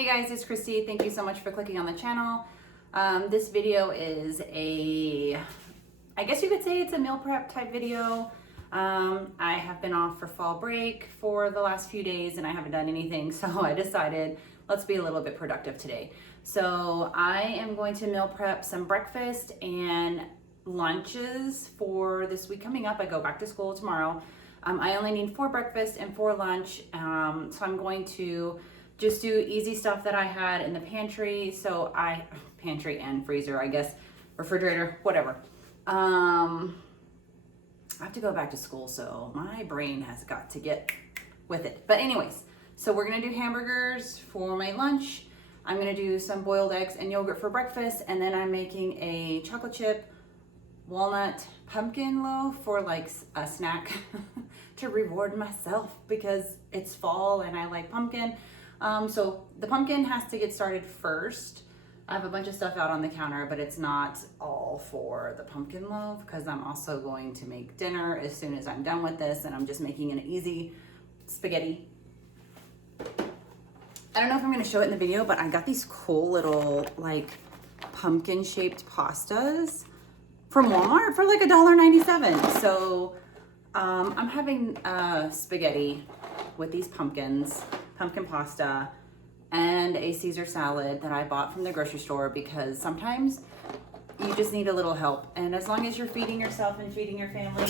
Hey guys, it's Christy. Thank you so much for clicking on the channel. This video is I guess you could say it's a meal prep type video. I have been off for fall break for the last few days and I haven't done anything, so I decided let's be a little bit productive today. So I am going to meal prep some breakfast and lunches for this week coming up. I go back to school tomorrow. I only need 4 breakfast and 4 lunch, so I'm going to just do easy stuff that I had in the pantry. So pantry and freezer, I guess, refrigerator, whatever. I have to go back to school, so my brain has got to get with it. But anyways, so we're gonna do hamburgers for my lunch. I'm gonna do some boiled eggs and yogurt for breakfast, and then I'm making a chocolate chip walnut pumpkin loaf for like a snack to reward myself because it's fall and I like pumpkin. So the pumpkin has to get started first. I have a bunch of stuff out on the counter, but it's not all for the pumpkin loaf because I'm also going to make dinner as soon as I'm done with this, and I'm just making an easy spaghetti. I don't know if I'm gonna show it in the video, but I got these cool little like pumpkin shaped pastas from Walmart for like $1.97. So I'm having spaghetti with these pumpkins, pumpkin pasta, and a Caesar salad that I bought from the grocery store because sometimes you just need a little help. And as long as you're feeding yourself and feeding your family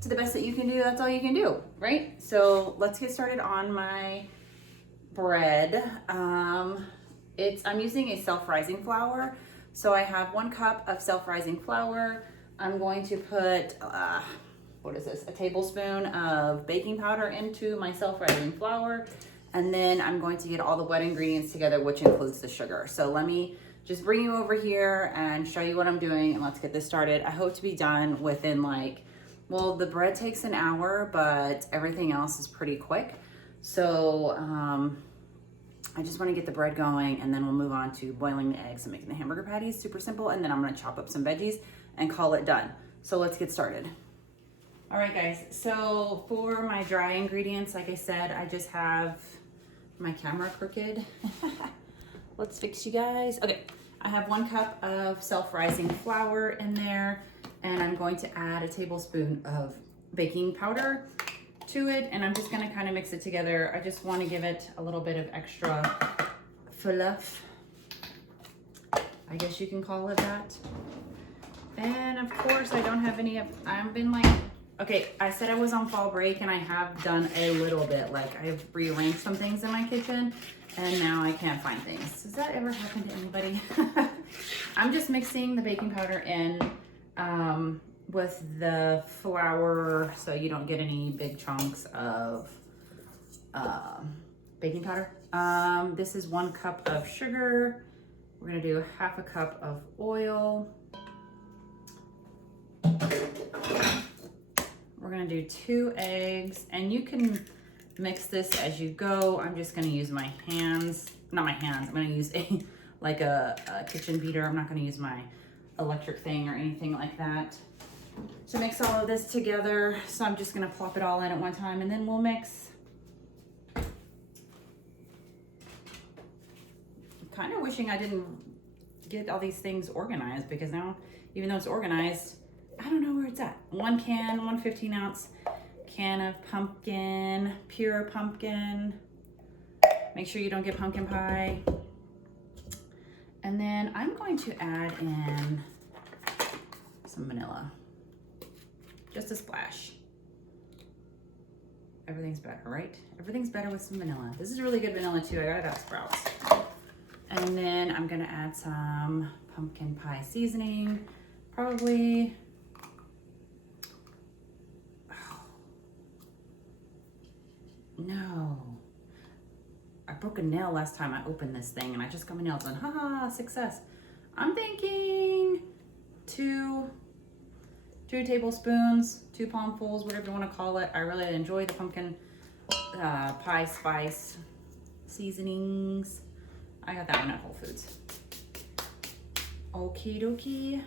to the best that you can do, that's all you can do, right? So let's get started on my bread. I'm using a self-rising flour. So I have 1 cup of self-rising flour. I'm going to put, what is this? A tablespoon of baking powder into my self-rising flour. And then I'm going to get all the wet ingredients together, which includes the sugar. So let me just bring you over here and show you what I'm doing, and let's get this started. I hope to be done within the bread takes an hour, but everything else is pretty quick. So I just want to get the bread going, and then we'll move on to boiling the eggs and making the hamburger patties. Super simple. And then I'm going to chop up some veggies and call it done. So let's get started. All right, guys. So for my dry ingredients, like I said, I just have my camera crooked. Let's fix you guys. Okay, I have 1 cup of self-rising flour in there, and I'm going to add a tablespoon of baking powder to it, and I'm just gonna kind of mix it together. I just want to give it a little bit of extra fluff, I guess you can call it that. And of course I don't have any of, okay, I said I was on fall break, and I have done a little bit. Like, I've rearranged some things in my kitchen, and now I can't find things. Does that ever happen to anybody? I'm just mixing the baking powder in with the flour so you don't get any big chunks of baking powder. This is 1 cup of sugar. We're gonna do 1/2 cup of oil. We're gonna do 2 eggs, and you can mix this as you go. I'm just gonna use my hands, not my hands. I'm gonna use a kitchen beater. I'm not gonna use my electric thing or anything like that to mix all of this together. So I'm just gonna plop it all in at one time, and then we'll mix. I'm kind of wishing I didn't get all these things organized, because now, even though it's organized, I don't know where it's at. 1 15-ounce can of pumpkin, pure pumpkin. Make sure you don't get pumpkin pie. And then I'm going to add in some vanilla. Just a splash. Everything's better, right? Everything's better with some vanilla. This is really good vanilla too. I got it at Sprouts. And then I'm gonna add some pumpkin pie seasoning. Probably, no. I broke a nail last time I opened this thing, and I just got my nails done. Haha, success. I'm thinking 2 tablespoons, 2 palmfuls, whatever you want to call it. I really enjoy the pumpkin pie spice seasonings. I got that one at Whole Foods. Okie dokie.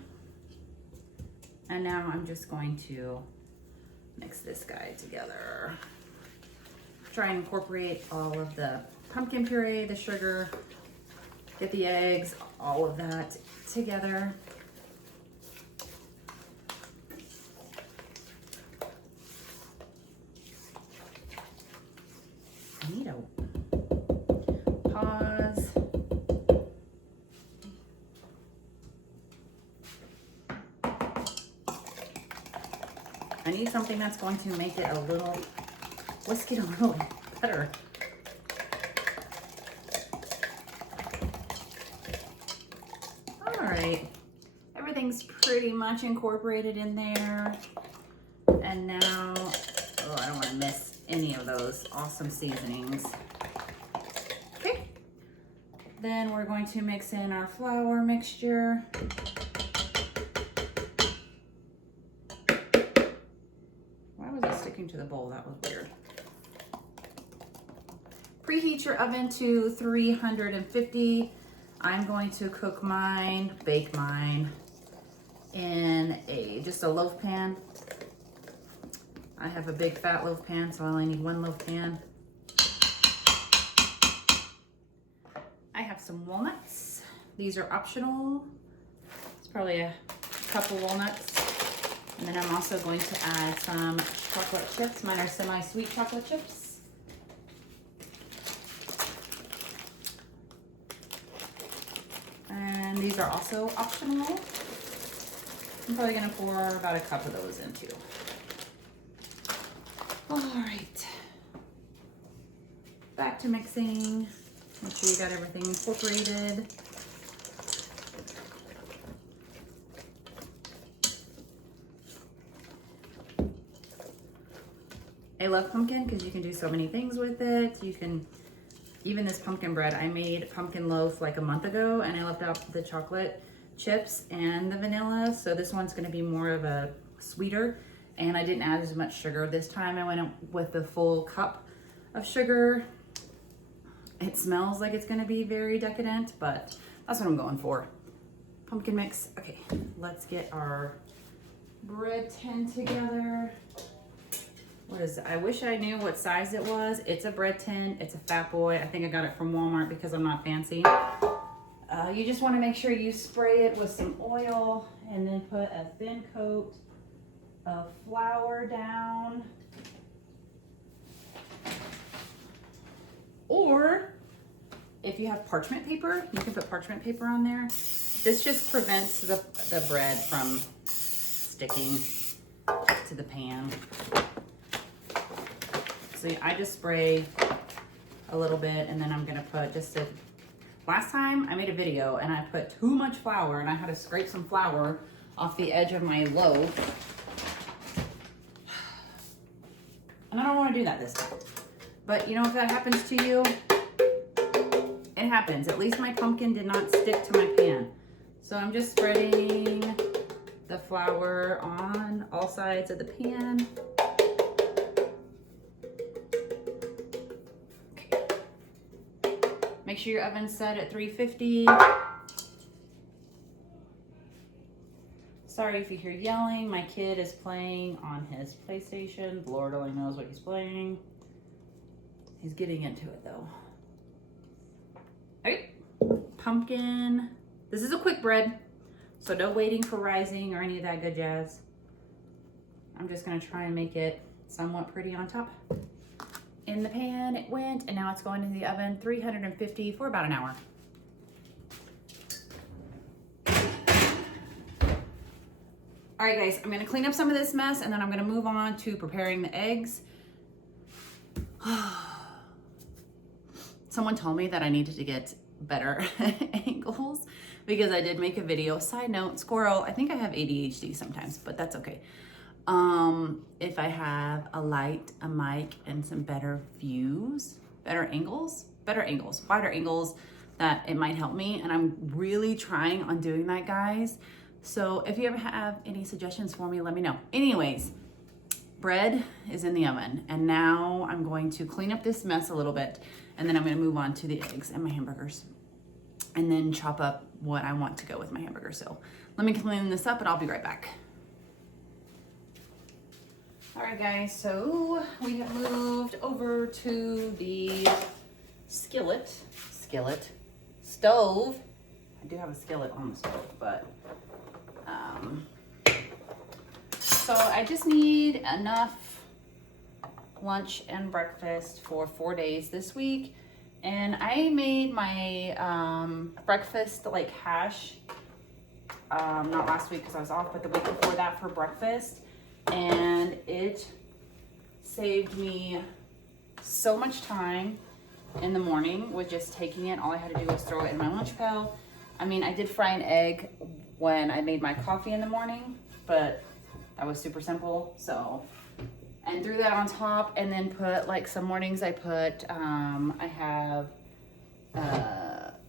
And now I'm just going to mix this guy together. Try and incorporate all of the pumpkin puree, the sugar, get the eggs, all of that together. I need a pause. I need something that's going to make it a little, whisk it a little better. All right, everything's pretty much incorporated in there. And now, oh, I don't want to miss any of those awesome seasonings. Okay, then we're going to mix in our flour mixture. To the bowl, that was weird. Preheat your oven to 350. I'm going to cook mine, bake mine in just a loaf pan. I have a big fat loaf pan, so I only need one loaf pan. I have some walnuts. These are optional. It's probably a couple walnuts. And then I'm also going to add some chocolate chips. Mine are semi-sweet chocolate chips. And these are also optional. I'm probably gonna pour about a cup of those in too. All right. Back to mixing. Make sure you got everything incorporated. I love pumpkin because you can do so many things with it. You can, even this pumpkin bread, I made pumpkin loaf like a month ago and I left out the chocolate chips and the vanilla. So this one's gonna be more of a sweeter, and I didn't add as much sugar. This time I went with the full cup of sugar. It smells like it's gonna be very decadent, but that's what I'm going for. Pumpkin mix. Okay, let's get our bread tin together. What is it? I wish I knew what size it was. It's a bread tin. It's a fat boy. I think I got it from Walmart because I'm not fancy. You just want to make sure you spray it with some oil and then put a thin coat of flour down. Or if you have parchment paper, you can put parchment paper on there. This just prevents the bread from sticking to the pan. So I just spray a little bit, and then I'm gonna put last time I made a video and I put too much flour and I had to scrape some flour off the edge of my loaf. And I don't wanna do that this time. But you know, if that happens to you, it happens. At least my pumpkin did not stick to my pan. So I'm just spreading the flour on all sides of the pan. Make sure your oven's set at 350. Sorry if you hear yelling. My kid is playing on his PlayStation. Lord only knows what he's playing. He's getting into it though. All right, pumpkin. This is a quick bread, so no waiting for rising or any of that good jazz. I'm just gonna try and make it somewhat pretty on top. In the pan it went, and now it's going into the oven 350 for about an hour. All right guys, I'm gonna clean up some of this mess and then I'm gonna move on to preparing the eggs. Someone told me that I needed to get better angles because I did make a video. Side note, squirrel, I think I have ADHD sometimes, but that's okay. If I have a light, a mic, and some better views, wider angles, that it might help me. And I'm really trying on doing that, guys. So if you ever have any suggestions for me, let me know. Anyways, bread is in the oven, and now I'm going to clean up this mess a little bit, and then I'm gonna move on to the eggs and my hamburgers, and then chop up what I want to go with my hamburger. So let me clean this up and I'll be right back. All right guys, so we have moved over to the stove. I do have a skillet on the stove, but so I just need enough lunch and breakfast for 4 days this week. And I made my breakfast like hash, not last week because I was off, but the week before that for breakfast. And it saved me so much time in the morning with just taking it. All I had to do was throw it in my lunch pail. I mean, I did fry an egg when I made my coffee in the morning, but that was super simple. So, and threw that on top, and then put like some mornings I put, I have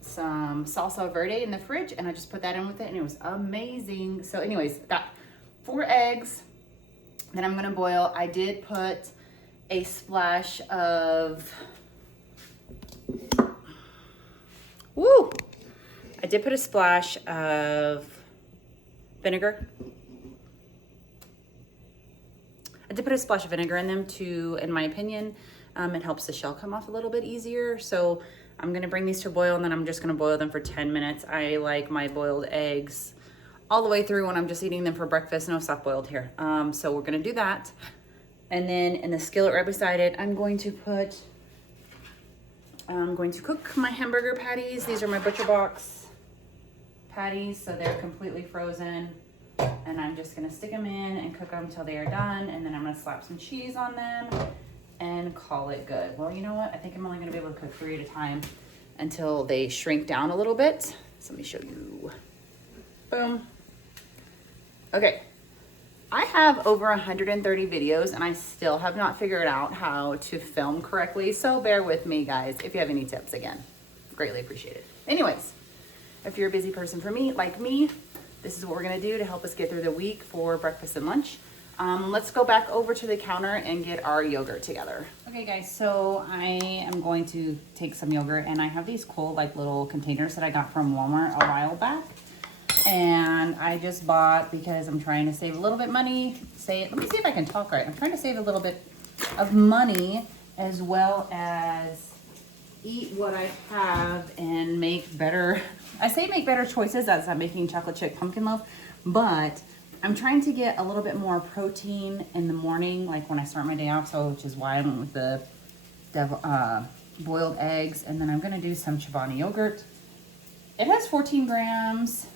some salsa verde in the fridge, and I just put that in with it, and it was amazing. So anyways, got 4 eggs that I'm gonna boil. I did put a splash of, I did put a splash of vinegar. I did put a splash of vinegar in them to, in my opinion, it helps the shell come off a little bit easier. So I'm gonna bring these to a boil, and then I'm just gonna boil them for 10 minutes. I like my boiled eggs all the way through when I'm just eating them for breakfast. No soft boiled here. So we're gonna do that. And then in the skillet right beside it, I'm going to cook my hamburger patties. These are my Butcher Box patties, so they're completely frozen. And I'm just gonna stick them in and cook them till they are done. And then I'm gonna slap some cheese on them and call it good. Well, you know what? I think I'm only gonna be able to cook 3 at a time until they shrink down a little bit. So let me show you. Boom. Okay. I have over 130 videos, and I still have not figured out how to film correctly. So bear with me, guys. If you have any tips, again, greatly appreciate it. Anyways, if you're a busy person like me, this is what we're gonna do to help us get through the week for breakfast and lunch. Let's go back over to the counter and get our yogurt together. Okay guys, so I am going to take some yogurt, and I have these cool like little containers that I got from Walmart a while back. And I just bought, because I'm trying to save a little bit money, let me see if I can talk right. I'm trying to save a little bit of money as well as eat what I have and make better, I say make better choices as I'm making chocolate chip pumpkin loaf, but I'm trying to get a little bit more protein in the morning, like when I start my day off, so which is why I went with the boiled eggs. And then I'm gonna do some Chobani yogurt. It has 14 grams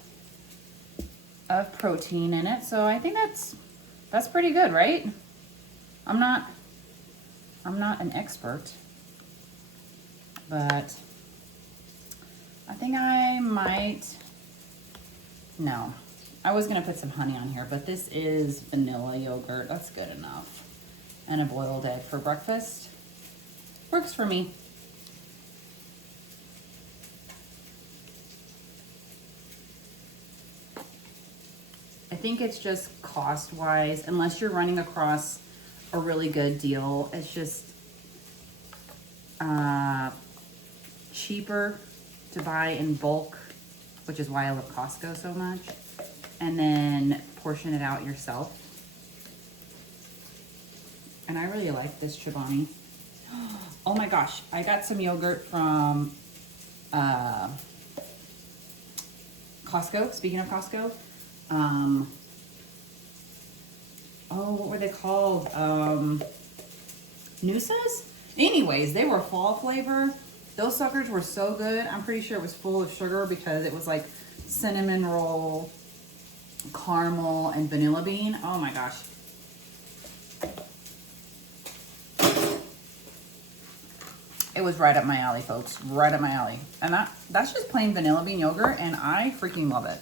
of protein in it, so I think that's pretty good, right? I'm not an expert, but I think I might. No, I was gonna put some honey on here, but this is vanilla yogurt. That's good enough. And a boiled egg for breakfast works for me. I think it's just cost-wise, unless you're running across a really good deal, it's just cheaper to buy in bulk, which is why I love Costco so much, and then portion it out yourself. And I really like this Chobani. Oh my gosh, I got some yogurt from Costco. Speaking of Costco, oh, what were they called? Noosas? Anyways, they were fall flavor. Those suckers were so good. I'm pretty sure it was full of sugar because it was like cinnamon roll, caramel, and vanilla bean. Oh my gosh. It was right up my alley, folks. Right up my alley. And that's just plain vanilla bean yogurt, and I freaking love it.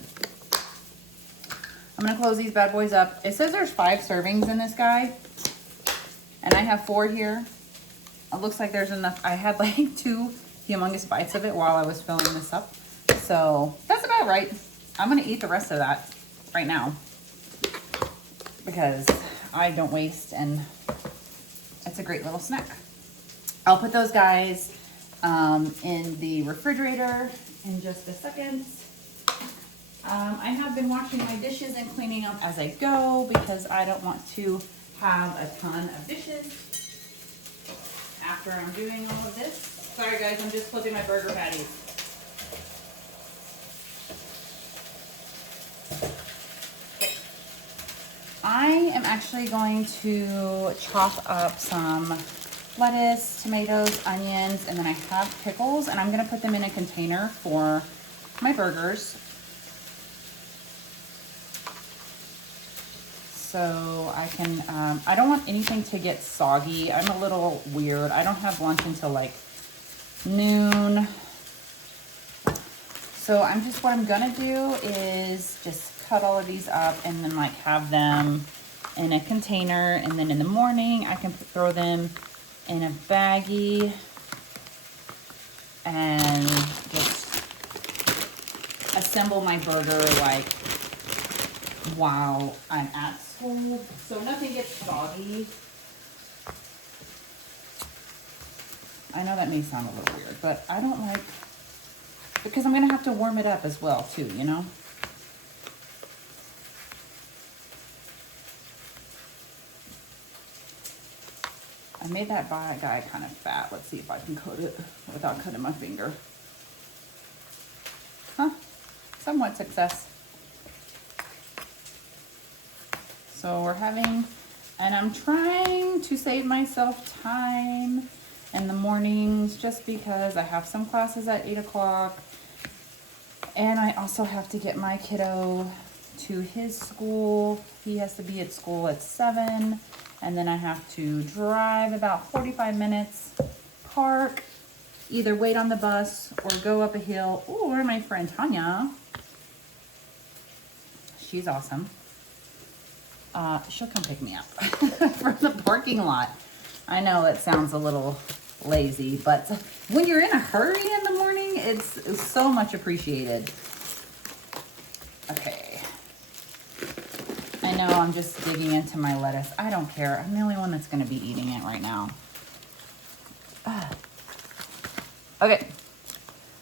I'm gonna close these bad boys up. It says there's 5 servings in this guy, and I have 4 here. It looks like there's enough. I had like 2 humongous bites of it while I was filling this up. So that's about right. I'm gonna eat the rest of that right now because I don't waste, and it's a great little snack. I'll put those guys in the refrigerator in just a second. I have been washing my dishes and cleaning up as I go because I don't want to have a ton of dishes after I'm doing all of this. Sorry guys, I'm just flipping my burger patties. I am actually going to chop up some lettuce, tomatoes, onions, and then I have pickles, and I'm gonna put them in a container for my burgers. So I can, I don't want anything to get soggy. I'm a little weird. I don't have lunch until like noon. So what I'm gonna do is just cut all of these up and then like have them in a container, and then in the morning I can throw them in a baggie and just assemble my burger like while I'm at school, so nothing gets soggy. I know that may sound a little weird, but I don't like, because I'm gonna have to warm it up as well too, you know? I made that guy kind of fat. Let's see if I can coat it without cutting my finger. Huh, somewhat success. So we're having, and I'm trying to save myself time in the mornings just because I have some classes at 8 o'clock. And I also have to get my kiddo to his school. He has to be at school at 7. And then I have to drive about 45 minutes, park, either wait on the bus or go up a hill. Or my friend Tanya, she's awesome. She'll come pick me up from the parking lot. I know it sounds a little lazy, but when you're in a hurry in the morning, it's so much appreciated. Okay. I know I'm just digging into my lettuce. I don't care. I'm the only one that's going to be eating it right now. Okay.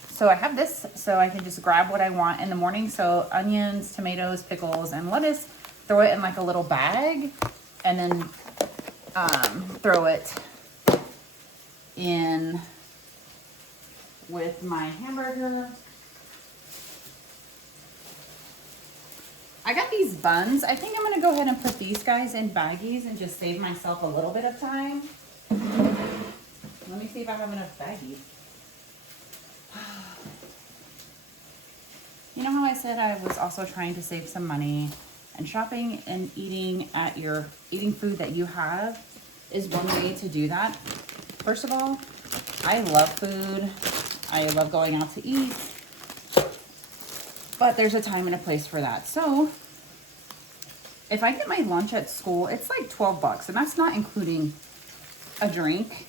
So I have this, so I can just grab what I want in the morning. So onions, tomatoes, pickles, and lettuce. Throw it in like a little bag, and then throw it in with my hamburger. I got these buns. I think I'm gonna go ahead and put these guys in baggies and just save myself a little bit of time. Let me see if I have enough baggies. You know how I said I was also trying to save some money, and shopping and eating food that you have is one way to do that. First of all, I love food. I love going out to eat. But there's a time and a place for that. So if I get my lunch at school, it's like 12 bucks, and that's not including a drink.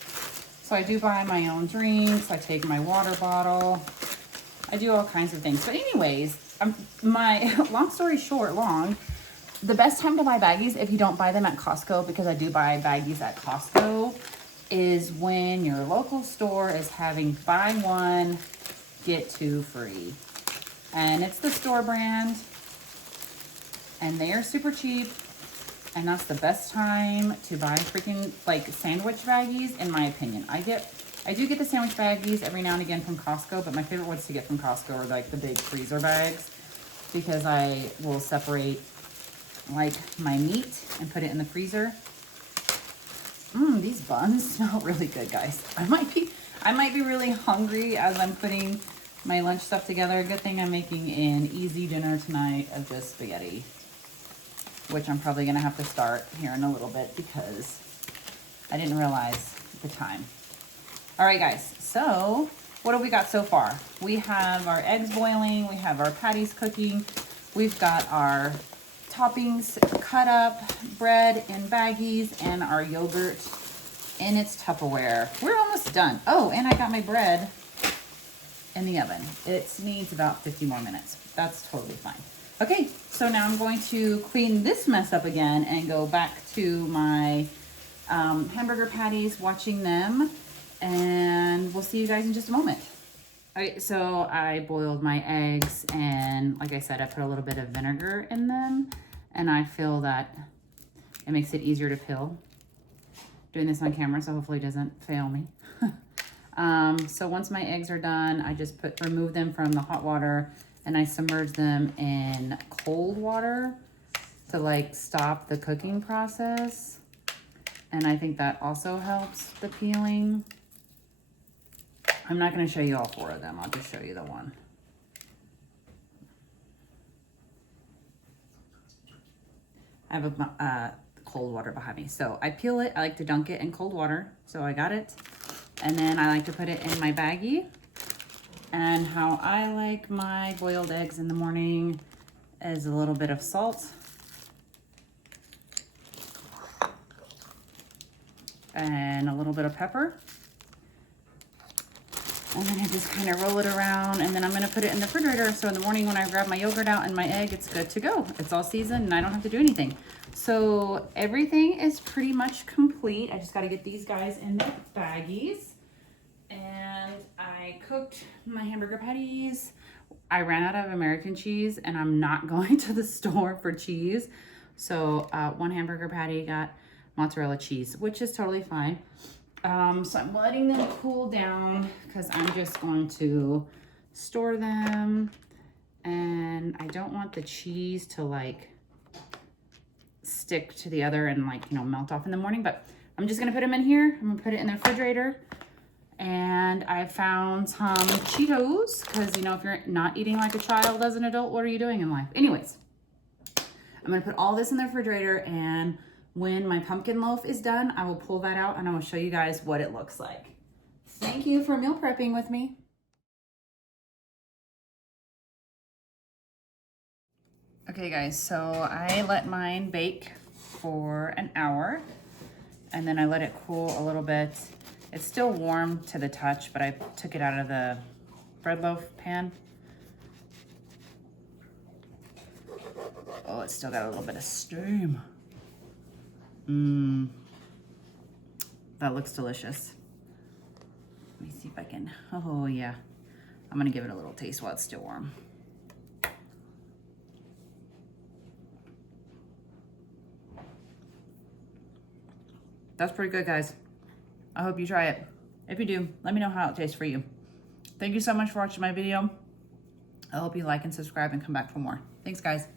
So I do buy my own drinks. I take my water bottle. I do all kinds of things. But anyways, my long story short, the best time to buy baggies, if you don't buy them at Costco, because I do buy baggies at Costco, is when your local store is having buy one, get two free. And it's the store brand, and they are super cheap, and that's the best time to buy freaking like sandwich baggies, in my opinion. I do get the sandwich baggies every now and again from Costco, but my favorite ones to get from Costco are like the big freezer bags, because I will separate like my meat and put it in the freezer. These buns smell really good, guys. I might be really hungry as I'm putting my lunch stuff together. Good thing I'm making an easy dinner tonight of just spaghetti, which I'm probably gonna have to start here in a little bit because I didn't realize the time. All right, guys, so what have we got so far? We have our eggs boiling, we have our patties cooking, we've got our toppings cut up, bread in baggies, and our yogurt in its Tupperware. We're almost done. Oh, and I got my bread in the oven. It needs about 50 more minutes. That's totally fine. Okay, so now I'm going to clean this mess up again and go back to my hamburger patties, watching them, and we'll see you guys in just a moment. All right, so I boiled my eggs, and like I said, I put a little bit of vinegar in them, and I feel that it makes it easier to peel. Doing this on camera, so hopefully it doesn't fail me. So once my eggs are done, I just remove them from the hot water and I submerge them in cold water to like stop the cooking process. And I think that also helps the peeling. I'm not going to show you all 4 of them. I'll just show you the one. I have a cold water behind me. So I peel it. I like to dunk it in cold water. So I got it. And then I like to put it in my baggie. And how I like my boiled eggs in the morning is a little bit of salt. And a little bit of pepper. And then I just kind of roll it around, and then I'm going to put it in the refrigerator. So in the morning when I grab my yogurt out and my egg, it's good to go. It's all seasoned and I don't have to do anything. So everything is pretty much complete. I just got to get these guys in the baggies. And I cooked my hamburger patties. I ran out of American cheese and I'm not going to the store for cheese. So 1 hamburger patty got mozzarella cheese, which is totally fine. So I'm letting them cool down because I'm just going to store them, and I don't want the cheese to like stick to the other and like, you know, melt off in the morning, but I'm just gonna put them in here. I'm gonna put it in the refrigerator. And I found some Cheetos because, you know, if you're not eating like a child as an adult, what are you doing in life? Anyways, I'm gonna put all this in the refrigerator, and when my pumpkin loaf is done, I will pull that out and I will show you guys what it looks like. Thank you for meal prepping with me. Okay guys, so I let mine bake for an hour and then I let it cool a little bit. It's still warm to the touch, but I took it out of the bread loaf pan. Oh, it's still got a little bit of steam. That looks delicious. Let me see if I can, oh yeah. I'm gonna give it a little taste while it's still warm. That's pretty good, guys. I hope you try it. If you do, let me know how it tastes for you. Thank you so much for watching my video. I hope you like and subscribe and come back for more. Thanks, guys.